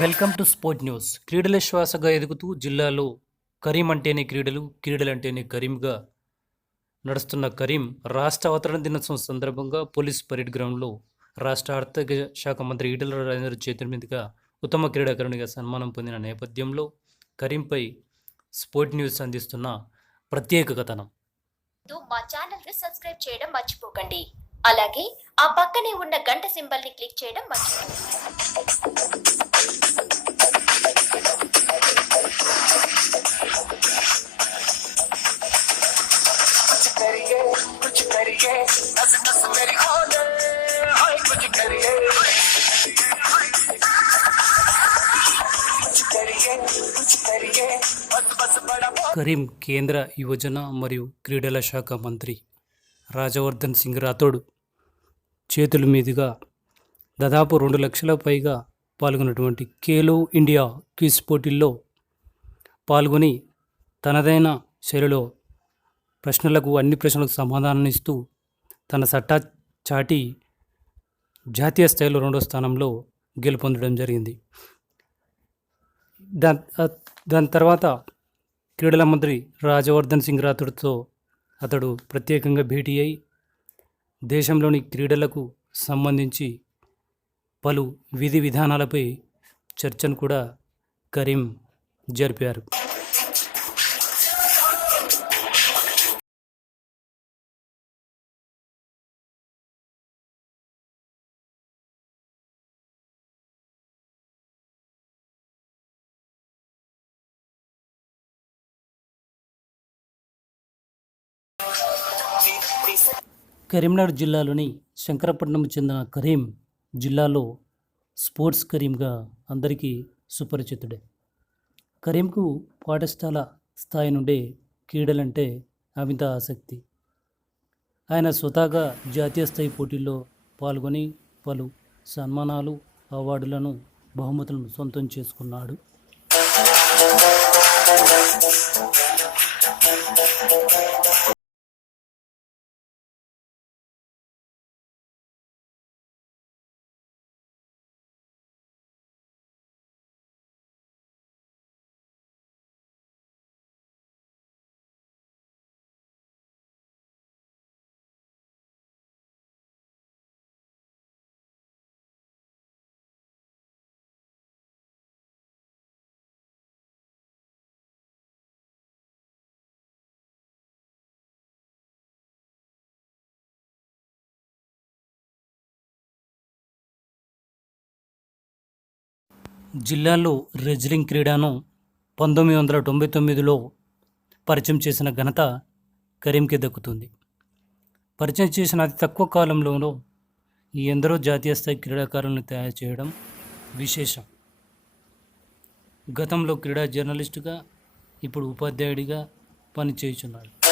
Welcome to sport news. క్రీడల శ్వాసగా ఎదుగుతూ జిల్లాలో కరీం అంటేనే క్రీడలు క్రీడలంటేనే కరీంగా నడుస్తున్న కరీం రాష్ట్ర అవతరణ దినోత్సవం సందర్భంగా పోలీస్ పరేడ్ గ్రౌండ్లో రాష్ట్ర ఆర్థిక శాఖ మంత్రి ఈటల రాజేంద్ర చేతుల మీదుగా ఉత్తమ క్రీడాకారునిగా సన్మానం పొందిన నేపథ్యంలో కరీంపై స్పోర్ట్ న్యూస్ అందిస్తున్న ప్రత్యేక కథనం. మా ఛానల్ని సబ్స్క్రైబ్ చేయడం మర్చిపోకండి. అలాగే ఆ పక్కనే ఉన్న గంట సింబల్ని క్లిక్ చేయడం మర్చిపోకండి कुछ करिए नस नस मेरी खोले हाय कुछ करिए कुछ करिए कुछ करिए बस बस बड़ा बोल కరీం కేంద్ర యువజన మరియు క్రీడల శాఖ మంత్రి రాజవర్ధన్ సింగ్ రాథోడ్ చేతుల మీదుగా దాదాపు రెండు లక్షల పైగా పాల్గొన్నటువంటి ఖేలో ఇండియా క్విజ్ పోటీల్లో పాల్గొని తనదైన శైలిలో ప్రశ్నలకు అన్ని ప్రశ్నలకు సమాధానం ఇస్తూ తన సట్టా చాటి జాతీయ స్థాయిలో రెండో స్థానంలో గెలుపొందడం జరిగింది. దా దాని తర్వాత క్రీడల మంత్రి రాజవర్ధన్ సింగ్ రాథోడ్తో అతడు ప్రత్యేకంగా భేటీ అయి దేశంలోని క్రీడలకు సంబంధించి పలు విధి విధానాలపై చర్చను కూడా కరీం జరిపారు. కరీంనగర్ జిల్లాలోని శంకరపట్నం చెందిన కరీం జిల్లాలో స్పోర్ట్స్ కరీంగా అందరికీ సుపరిచితుడే. కరీంకు పాఠశాల స్థాయి నుండే క్రీడలంటే అమిత ఆసక్తి. ఆయన స్వతహాగా జాతీయ స్థాయి పోటీల్లో పాల్గొని పలు సన్మానాలు అవార్డులను బహుమతులను సొంతం చేసుకున్నాడు. జిల్లాలో రెజ్లింగ్ క్రీడను పంతొమ్మిది వందల తొంభై తొమ్మిదిలో పరిచయం చేసిన ఘనత కరీంకి దక్కుతుంది. పరిచయం చేసిన అతి తక్కువ కాలంలోనూ ఈ ఎందరో జాతీయ స్థాయి క్రీడాకారులను తయారు చేయడం విశేషం. గతంలో క్రీడా జర్నలిస్టుగా ఇప్పుడు ఉపాధ్యాయుడిగా పనిచేయుచున్నాడు.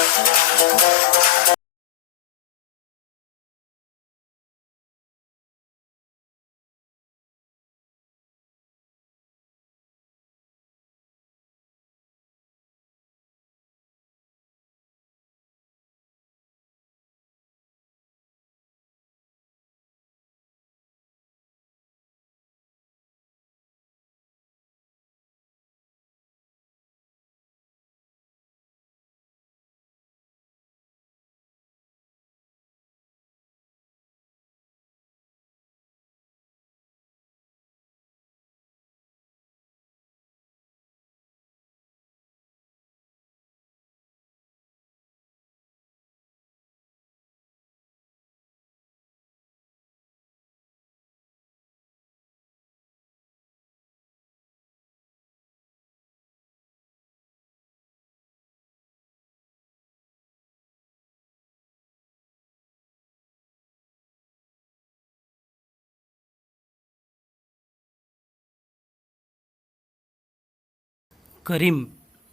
కరీం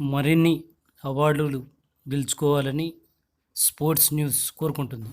మరిన్ని అవార్డులు గెలుచుకోవాలని స్పోర్ట్స్ న్యూస్ కోరుకుంటుంది.